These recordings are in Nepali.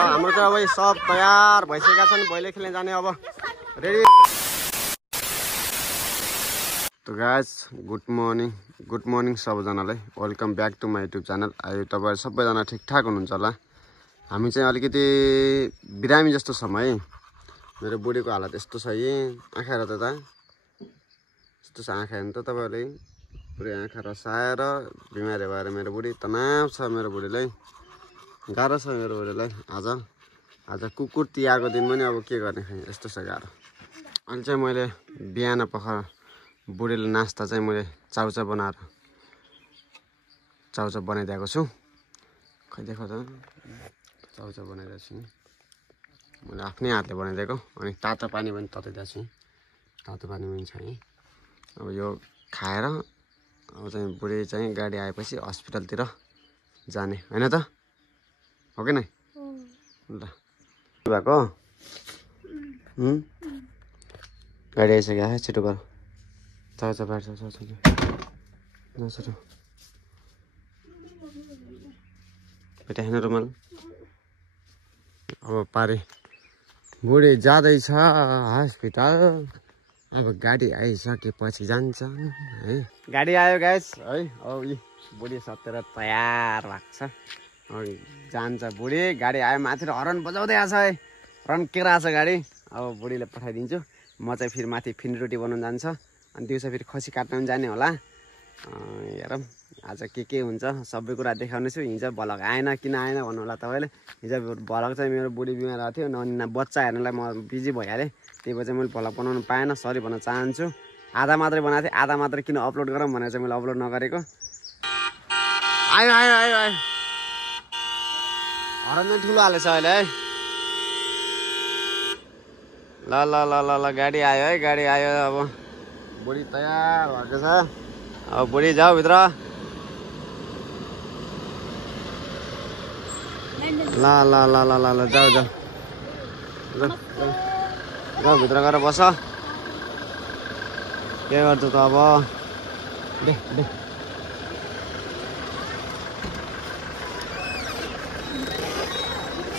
हाम्रो चाहिँ अब सब तयार भइसकेका छन् भैले खेल्न जाने अब रेडी। तो गाइज गुड मर्निङ सबैजनालाई welcome back to my YouTube channel. अहिले तपाईहरु सबैजना ठिकठाक हुनुहुन्छ होला। हामी चाहिँ अलिकति बिरामी जस्तो छौँ है। मेरो बुढीको हालत यस्तो छ है, आँखा हेर त यस्तो छ आँखा हेर्नु त तपाईहरुले, पुरै आँखा रसाएर बिमारी भएर मेरो बुढी तनाव छ। मेरो बुढीलाई गाह्रो छ। मेरो बुढीलाई आज कुकुर तिहारको दिन पनि अब के गर्ने खै यस्तो छ गाह्रो। अनि चाहिँ मैले बिहान पख बुढीले नास्ता चाहिँ मैले चाउचा बनाइदिएको छु। खै देखो त चाउचा बनाइदिएको छु मैले आफ्नै हातले बनाइदिएको। अनि तातो पानी पनि तताइदिएको छु। तातो पानी पनि छ है। अब यो खाएर अब चाहिँ बुढी चाहिँ गाडी आएपछि हस्पिटलतिर जाने हैन त, हो कि नै? ल भएको गाडी आइसक्यो है, छिटो गर। चाउचा पार्छ भेटाएन रुमाल। अब पारे बुढी जाँदैछ हस्पिटल। अब गाडी आइसकेपछि जान्छ है। गाडी आयो गाइस है। अब बुढी सतेर तयार भएको छ। जान्छ बुढी। गाडी आयो, माथि हरन बजाउँदै आछ है। हरन केरा छ गाडी। अब बुढीले पठाइदिन्छु। म चाहिँ फेरि माथि फिन्डी रोटी बनाउन जान्छ। अनि दिउँसो फेरि खसी काट्न पनि जाने होला। हेरौँ आज के हुन्छ सबै कुरा देखाउनेछु। हिजो भलक आएन किन आएन भन्नु होला तपाईँले। हिजो भलक चाहिँ मेरो बुढी बिमार भएको थियो, ननी बच्चा हेर्नलाई म बिजी भइहालेँ। त्यही भएर चाहिँ मैले भलक बनाउनु पाएन, सरी भन्न चाहन्छु। आधा मात्रै बनाएको थिएँ, आधा मात्रै किन अपलोड गरौँ भनेर चाहिँ मैले अपलोड नगरेको। आयो हरन चाहिँ ठुलो हालेछ अहिले है। ल गाडी आयो है, गाडी आयो। अब बुढी तयार भएको छ। अब बुढी जाऊ भित्र। ल जाऊ भित्र गएर बस। के गर्छु त अब।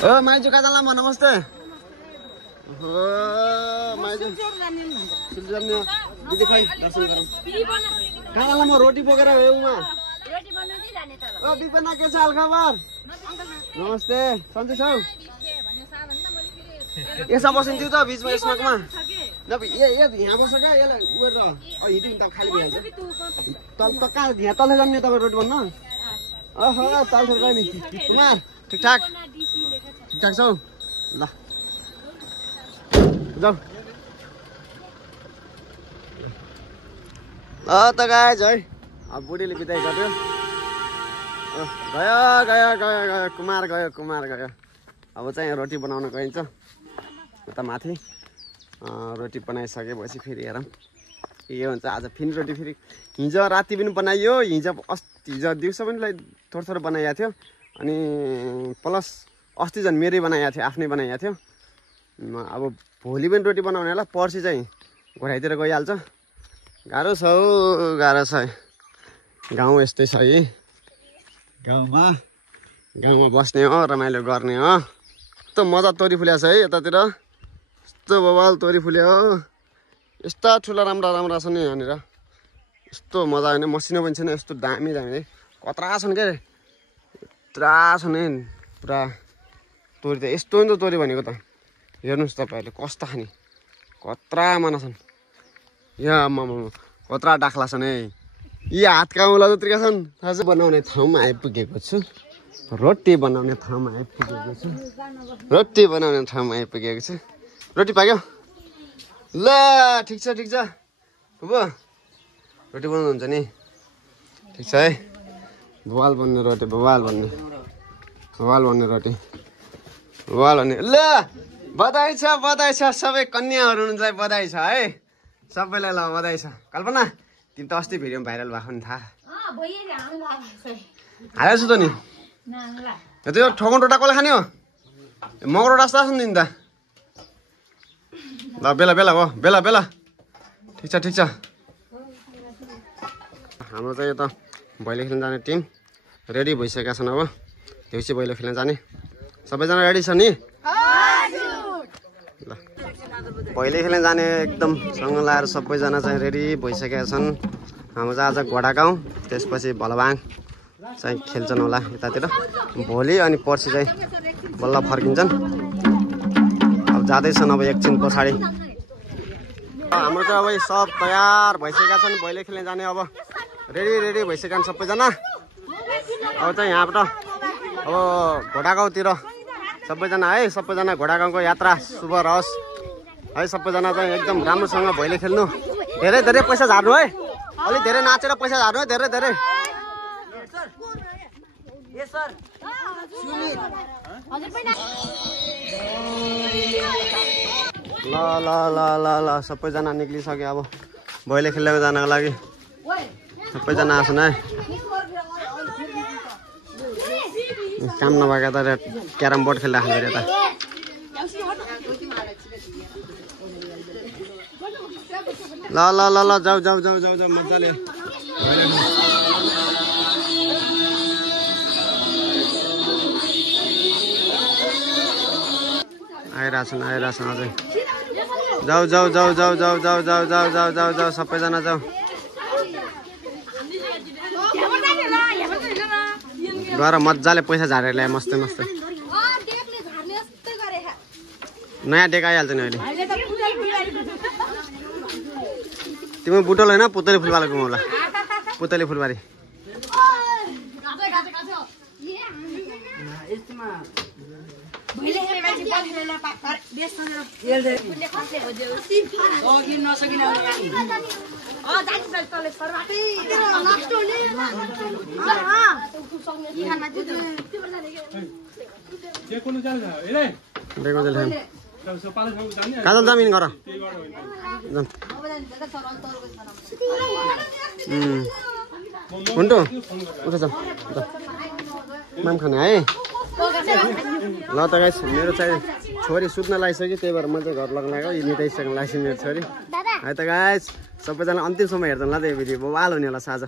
ओ माइजू कहाँ जान्ला? नमस्ते। माइजू दिदी खै दर्शन गरौँ। कहाँ जान्ला? म रोटी बोकेर हेउमा। ओ दिपना के छ हालखबर? नमस्ते सन्चै छौ? यसमा बसिन्थ्यौ त बिचमा यसमामा। यहाँ बस क्या यसलाई उयो हिँड्यो नि त खाली भइहाल्छ। तल कहाँ यहाँ तल जाने तपाईँ रोटी बन्न? ओहो तल गयो नि। कुमार ठिकठाक छौ? ल जाऊ। त गाइज है। अब बुढीले बिदाई गर्यो। गयो कुमार गयो। अब चाहिँ रोटी बनाउन गइन्छ उता माथि। रोटी बनाइसकेपछि फेरि हेरौँ के हुन्छ आज। फिन्डी रोटी फेरि हिजो राति पनि बनाइयो, हिजो दिउँसो पनि थोरै बनाइएको थियो। अनि प्लस अस्ति झन् मेरै बनाइएको थियो, आफ्नै बनाइएको थियो। अब भोलि पनि रोटी बनाउने होला। पर्सि चाहिँ घोडाइतिर गइहाल्छ। गाह्रो छ है। गाउँ यस्तै छ है। गाउँमा बस्ने हो, रमाइलो गर्ने हो। यस्तो मजा तोरी फुल्या छ है यतातिर। यस्तो बवाल तोरी फुल्यो हो। यस्ता ठुला राम्रा छन् यहाँनिर। यस्तो मजा होइन, मसिनो पनि छैन। यस्तो दामी है। कत्रा छन् के यत्रा छन् है पुरा तोरी। त यस्तो नि त तोरी भनेको त। हेर्नुहोस् तपाईँहरूले कस्तो खाने कत्रा माना छन्। यहाँ कत्रा डाख्ला छन् है। यी हात कामुला जत्रिका छन्। आज बनाउने ठाउँमा आइपुगेको छु। रोटी बनाउने ठाउँमा आइपुगेको छु। रोटी पाक्यो? ल ठिक छ बुबा। रोटी बनाउनुहुन्छ नि? ठिक छ है। बवाल बन्ने रोटी ल बधाई छ सबै कन्याहरू हुनुलाई बधाई छ है। सबैलाई ल बधाई छ। कल्पना तिमी त अस्ति भिडियोमा भाइरल भएको नि थाहा हालेको छु त नि। त्यो ठोकन टोटा कसले खाने हो? मगरो रास्ता छ नि त। ल बेला हो बेला। ठिक छ। हाम्रो चाहिँ यो त भैलो खेल्न जाने टिम रेडी भइसकेका छन्। अब देउसी भैलो खेल्न जाने सबैजना रेडी छ नि ल भैली खेल्न जाने एकदम सँग लाएर सबैजना चाहिँ रेडी भइसकेका छन् हाम्रो चाहिँ आज घोडा गाउँ त्यसपछि भलबाङ चाहिँ खेल्छन् होला यतातिर भोलि अनि पर्सि चाहिँ बल्ल फर्किन्छन् अब जाँदैछन् अब एकछिन पछाडि हाम्रो चाहिँ अब सब तयार भइसकेका छन् भैली खेल्न जाने अब रेडी भइसकेका छन् सबैजना अब चाहिँ यहाँबाट अब घोडा गाउँतिर सबैजना है सबैजना घोडा गाउँको यात्रा शुभ रहोस् है सबैजना चाहिँ एकदम राम्रोसँग भैली खेल्नु धेरै पैसा झार्नु है अलि धेरै नाचेर पैसा झार्नु है धेरै ल सबैजना निक्लिसक्यो अब भैली खेल्नको जानको लागि सबैजना आछन् है काम नभएको त क्यारम बोर्ड खेलिराख्नु अरे यता ल जाऊ मजाले आइरहेछन् अझै जाऊ सबैजना जाऊ गएर मजाले पैसा झारेर ल्याए मस्तै नयाँ डेक आइहाल्छ नि अहिले तिमी बुटोल होइन पुतली फुलबारी घुमाउला पुतली फुलबारी काजल जामिन गर हुन्टो उता छ माम खाना है ल त गाइस मेरो चाहिँ छोरी सुत्न लागिसक्यो त्यही भएर म चाहिँ घर लग्न लाग्यो निताइसक्नु लाग्छ मेरो छोरी है त गाइस सबैजना अन्तिमसम्म हेर्दैन ल त यो भिडियो बवाल हुने होला साँझ